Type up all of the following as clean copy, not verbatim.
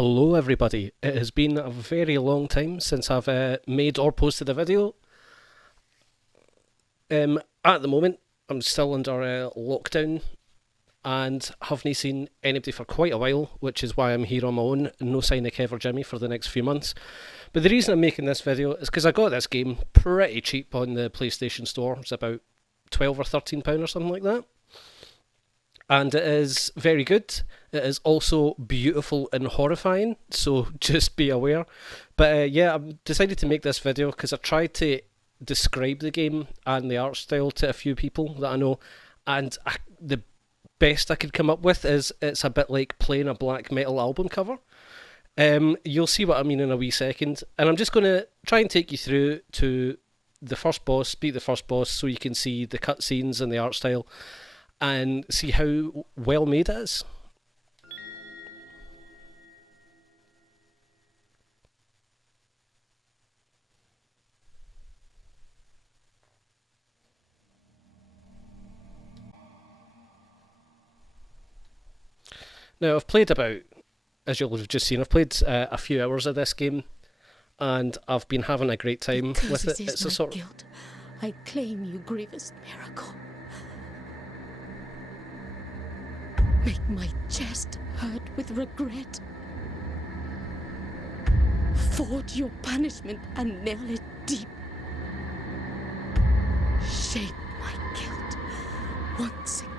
Hello, everybody. It has been a very long time since I've made or posted a video. At the moment, I'm still under lockdown and haven't seen anybody for quite a while, which is why I'm here on my own. No sign of Kev or Jimmy for the next few months. But the reason I'm making this video is because I got this game pretty cheap on the PlayStation Store. It's about £12 or £13 or something like that. And it is very good. It is also beautiful and horrifying, so just be aware. But yeah, I've decided to make this video because I tried to describe the game and the art style to a few people that I know, and the best I could come up with is it's a bit like playing a black metal album cover. You'll see what I mean in a wee second, and I'm just going to try and take you through to the first boss, beat the first boss, so you can see the cutscenes and the art style, and see how well made it is. Now, I've played about, as you'll have just seen, I've played a few hours of this game, and I've been having a great time with it. It's a sort of guilt. I claim you, grievous miracle. Make my chest hurt with regret. Forge your punishment and nail it deep. Shape my guilt once again.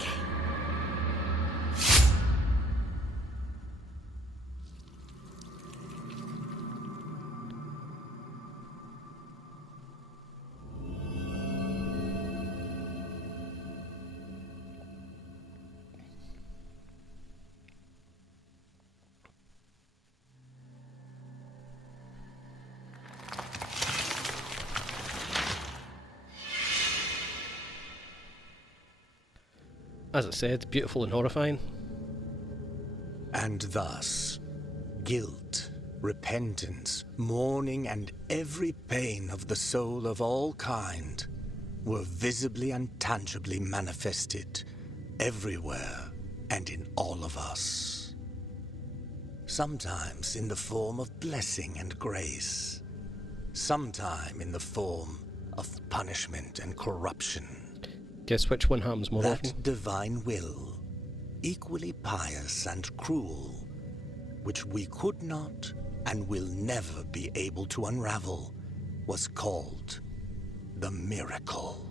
As I said, beautiful and horrifying. And thus, guilt, repentance, mourning, and every pain of the soul of all kind were visibly and tangibly manifested everywhere and in all of us. Sometimes in the form of blessing and grace, sometime in the form of punishment and corruption. Guess which one happens more often? That divine will, equally pious and cruel, which we could not and will never be able to unravel, was called the miracle.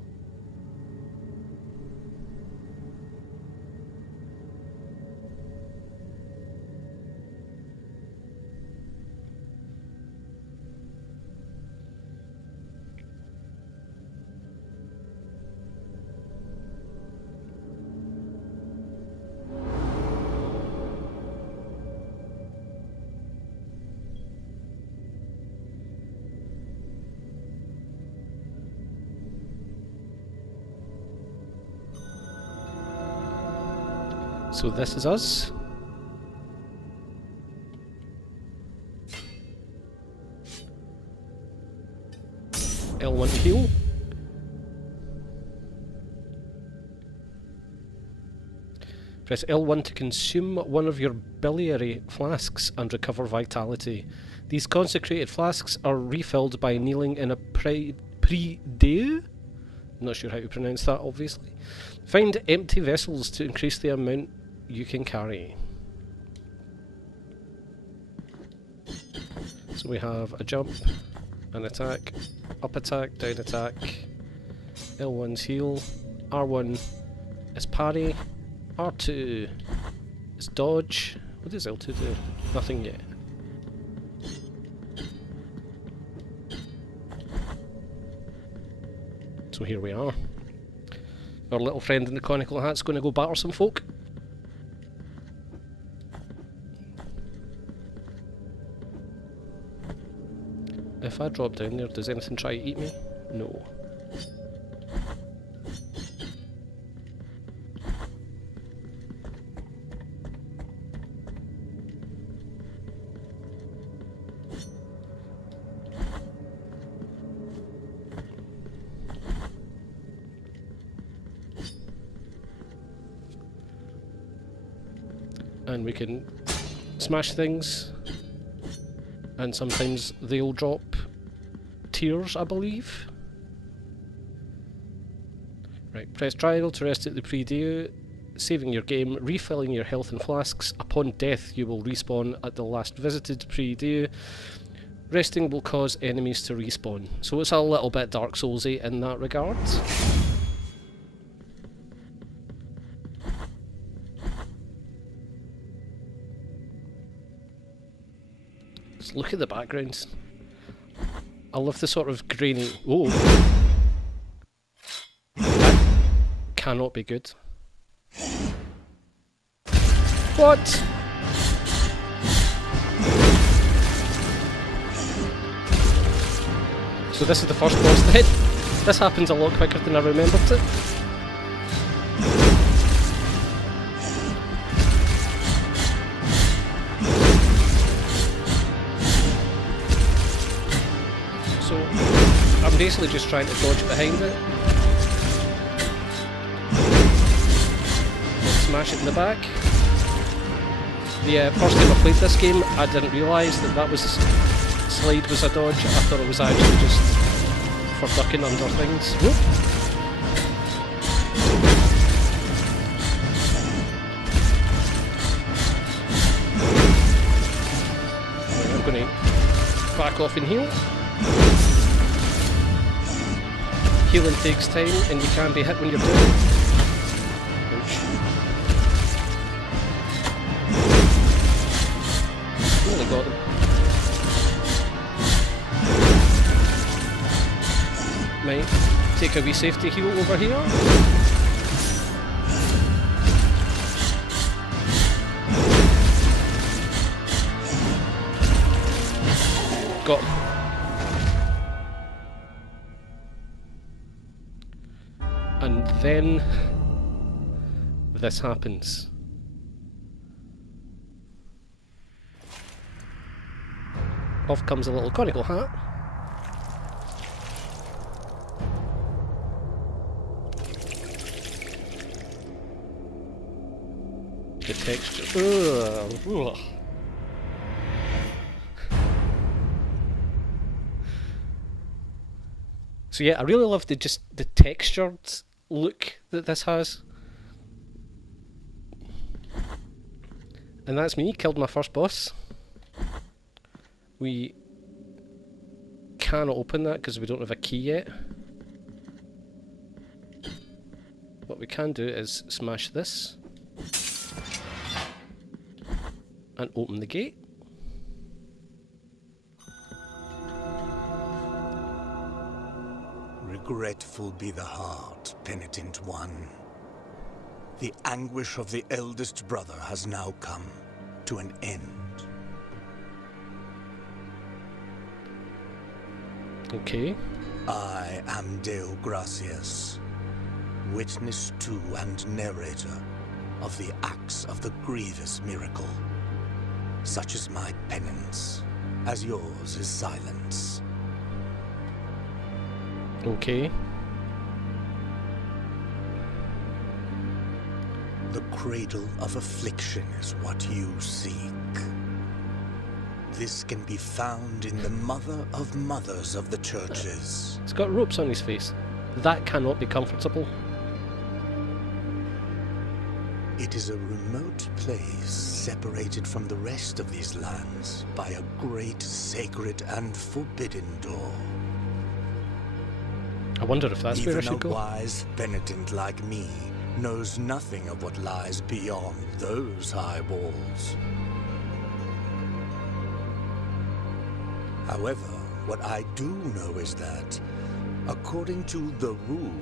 So this is us. L1 to heal. Press L1 to consume one of your biliary flasks and recover vitality. These consecrated flasks are refilled by kneeling in a prie-dieu? Not sure how to pronounce that, obviously. Find empty vessels to increase the amount you can carry. So we have a jump, an attack, up attack, down attack, L1's heal, R1 is parry, R2 is dodge. What does L2 do? Nothing yet. So here we are. Our little friend in the conical hat's going to go batter some folk. If I drop down there, does anything try to eat me? No. And we can smash things And sometimes they'll drop tears, I believe. Right, press triangle to rest at the pre-due, saving your game, refilling your health and flasks. Upon death, you will respawn at the last visited pre-due. Resting will cause enemies to respawn. So it's a little bit Dark Souls-y in that regard. Just look at the backgrounds. I love the sort of grainy... Whoa! That cannot be good. What? So this is the first boss then? This happens a lot quicker than I remembered it. So I'm basically just trying to dodge behind it. Smash it in the back. The first time I played this game, I didn't realise that was slide was a dodge. I thought it was actually just for ducking under things. Whoop. Right, I'm going to back off and heal. Healing takes time, and you can be hit when you're doing it. Really got them. Might take a wee safety heal over here. Got him. And then this happens. Off comes a little conical hat. The texture. Ugh. So yeah, I really love the textured look that this has. And that's me, killed my first boss. We cannot open that because we don't have a key yet. What we can do is smash this and open the gate. Regretful be the heart, penitent one. The anguish of the eldest brother has now come to an end. Okay. I am Deo Gracias, witness to and narrator of the acts of the grievous miracle. Such is my penance, as yours is silence. Okay. The cradle of affliction is what you seek. This can be found in the mother of mothers of the churches. He's got ropes on his face. That cannot be comfortable. It is a remote place separated from the rest of these lands by a great sacred and forbidden door. I wonder if that's where I Even a should go. wise penitent like me knows nothing of what lies beyond those high walls. However, what I do know is that, according to the rule,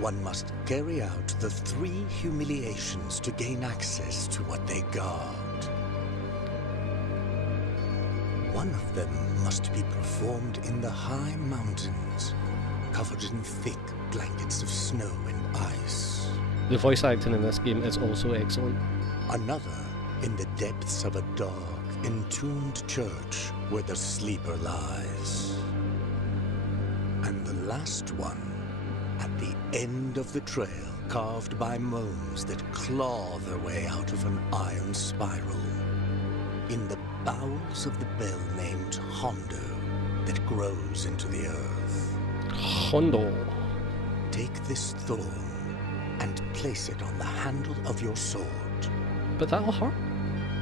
one must carry out the 3 humiliations to gain access to what they guard. One of them must be performed in the high mountains, covered in thick blankets of snow and ice. The voice acting in this game is also excellent. Another in the depths of a dark, entombed church where the sleeper lies. And the last one at the end of the trail, carved by moans that claw their way out of an iron spiral, in the bowels of the bell named Hondo that grows into the earth. Hondo. Take this thorn and place it on the handle of your sword. But that'll hurt.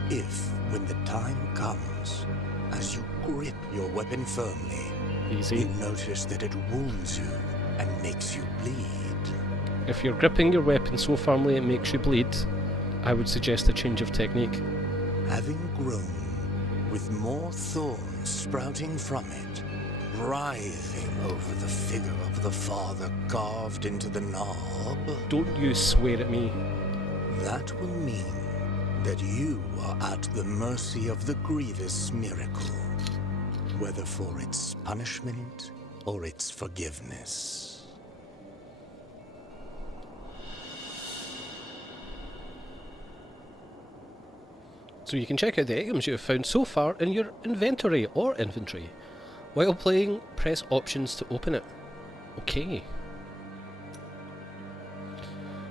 If, when the time comes, as you grip your weapon firmly, Easy. you notice that it wounds you and makes you bleed. If you're gripping your weapon so firmly it makes you bleed, I would suggest a change of technique. Having grown, with more thorns sprouting from it, writhing over the figure of the Father carved into the knob, Don't you swear at me. that will mean that you are at the mercy of the grievous miracle, whether for its punishment or its forgiveness. So you can check out the items you have found so far in your inventory or inventory. While playing, press options to open it. Okay.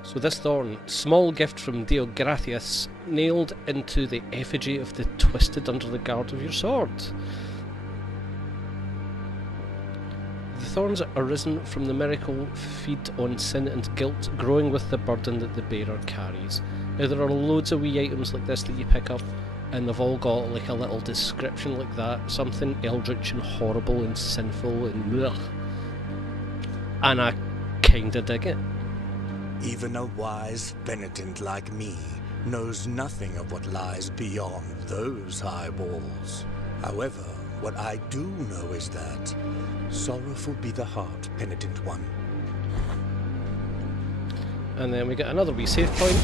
So this thorn, small gift from Deo Gratias, nailed into the effigy of the twisted under the guard of your sword. The thorns are arisen from the miracle feed on sin and guilt, growing with the burden that the bearer carries. Now there are loads of wee items like this that you pick up, and they've all got like a little description like that, something eldritch and horrible and sinful and ugh. And I kinda dig it. Even a wise penitent like me knows nothing of what lies beyond those high walls. However, what I do know is that sorrowful be the heart, penitent one. And then we get another wee save point.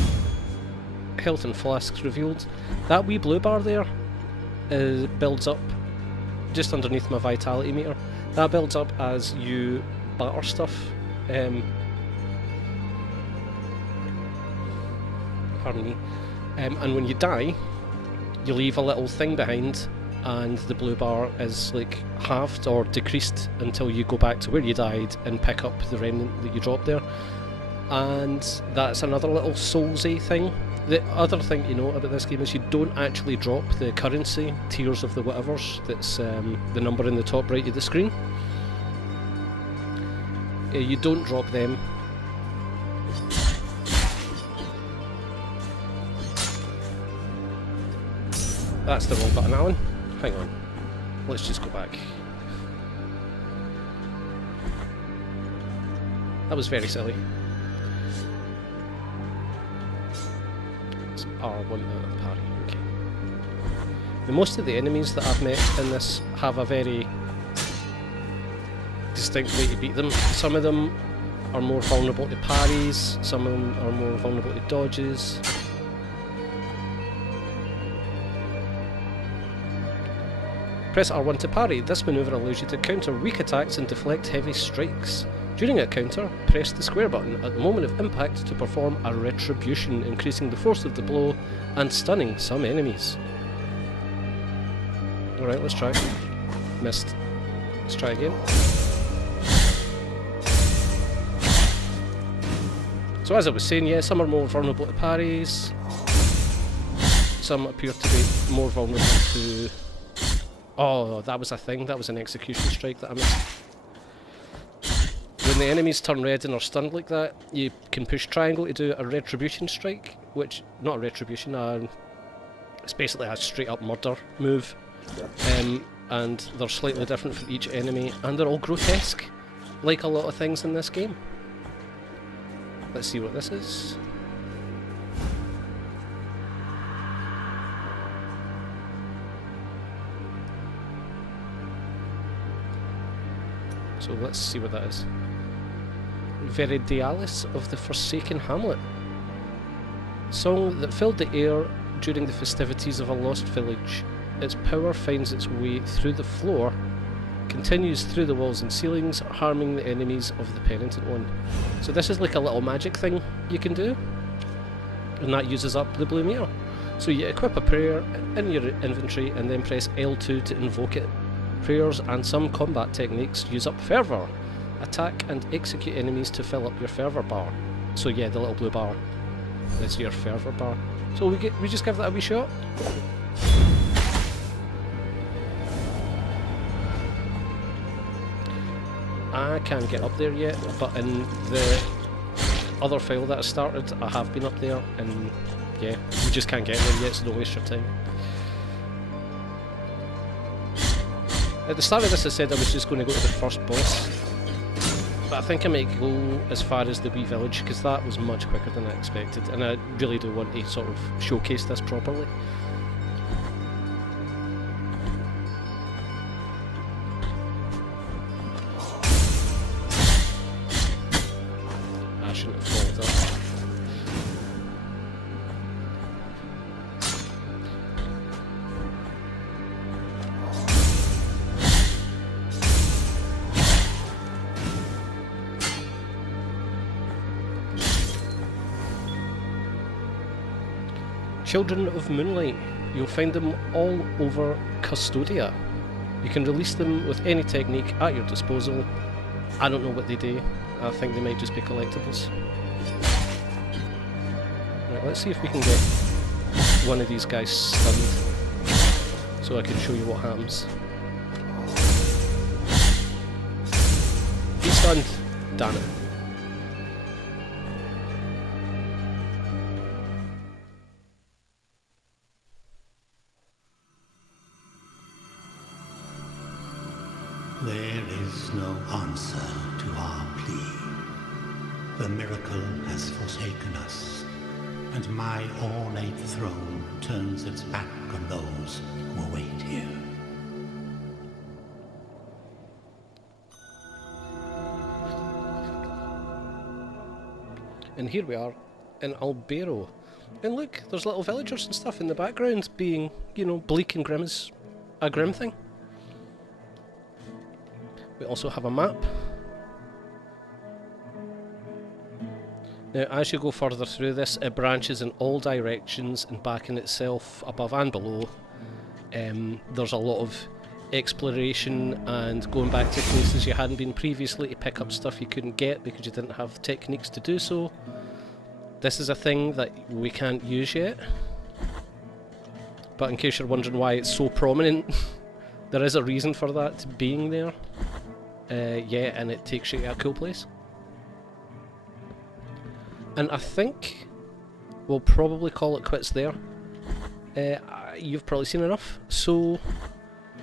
Health and flasks revealed. That wee blue bar there builds up just underneath my vitality meter. That builds up as you batter stuff. Pardon me. And when you die, you leave a little thing behind, and the blue bar is like halved or decreased until you go back to where you died and pick up the remnant that you dropped there. And that's another little soulsy thing. The other thing you know about this game is you don't actually drop the currency, Tears of the Whatevers, that's the number in the top right of the screen. You don't drop them. That's the wrong button, Alan. Hang on. Let's just go back. That was very silly. It's R1 parry, okay. Now, most of the enemies that I've met in this have a very distinct way to beat them. Some of them are more vulnerable to parries, some of them are more vulnerable to dodges. Press R1 to parry. This manoeuvre allows you to counter weak attacks and deflect heavy strikes. During a counter, press the square button at the moment of impact to perform a retribution, increasing the force of the blow and stunning some enemies. Alright, let's try. Missed. Let's try again. So as I was saying, yeah, some are more vulnerable to parries. Some appear to be more vulnerable to... Oh, that was a thing. That was an execution strike that I missed. When the enemies turn red and are stunned like that, you can push triangle to do a retribution strike, which... not a retribution, it's basically a straight up murder move. And they're slightly different for each enemy, and they're all grotesque, like a lot of things in this game. Let's see what this is. So let's see what that is. Veridialis of the Forsaken Hamlet. Song that filled the air during the festivities of a lost village. Its power finds its way through the floor, continues through the walls and ceilings, harming the enemies of the penitent one. So this is like a little magic thing you can do, and that uses up the blue meter. So you equip a prayer in your inventory and then press L2 to invoke it. Prayers and some combat techniques use up fervour. Attack and execute enemies to fill up your fervour bar. So yeah, the little blue bar is your fervour bar. So we just give that a wee shot. I can't get up there yet, but in the other file that I started, I have been up there, and yeah, you just can't get there yet, so don't waste your time. At the start of this I said I was just going to go to the first boss, but I think I might go as far as the wee village, because that was much quicker than I expected, and I really do want to sort of showcase this properly. I shouldn't have followed that. Children of Moonlight. You'll find them all over Custodia. You can release them with any technique at your disposal. I don't know what they do. I think they might just be collectibles. Right, let's see if we can get one of these guys stunned, so I can show you what happens. He's stunned. Damn it. There is no answer to our plea. The miracle has forsaken us, and my ornate throne turns its back on those who await here. And here we are in Albero. And look, there's little villagers and stuff in the background being, you know, bleak and grim as a grim thing. We also have a map. Now, as you go further through this, it branches in all directions and back in itself, above and below. There's a lot of exploration and going back to places you hadn't been previously to pick up stuff you couldn't get because you didn't have techniques to do so. This is a thing that we can't use yet. But in case you're wondering why it's so prominent, there is a reason for that being there. Yeah, and it takes you to a cool place. And I think we'll probably call it quits there. You've probably seen enough, so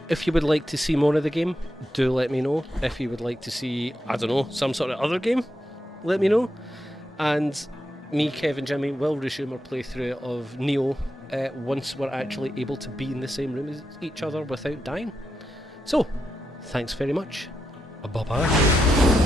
if you would like to see more of the game, do let me know. If you would like to see, I don't know, some sort of other game, let me know. And me, Kevin Jimmy, will resume our playthrough of Nioh once we're actually able to be in the same room as each other without dying. So, thanks very much. Bye-bye.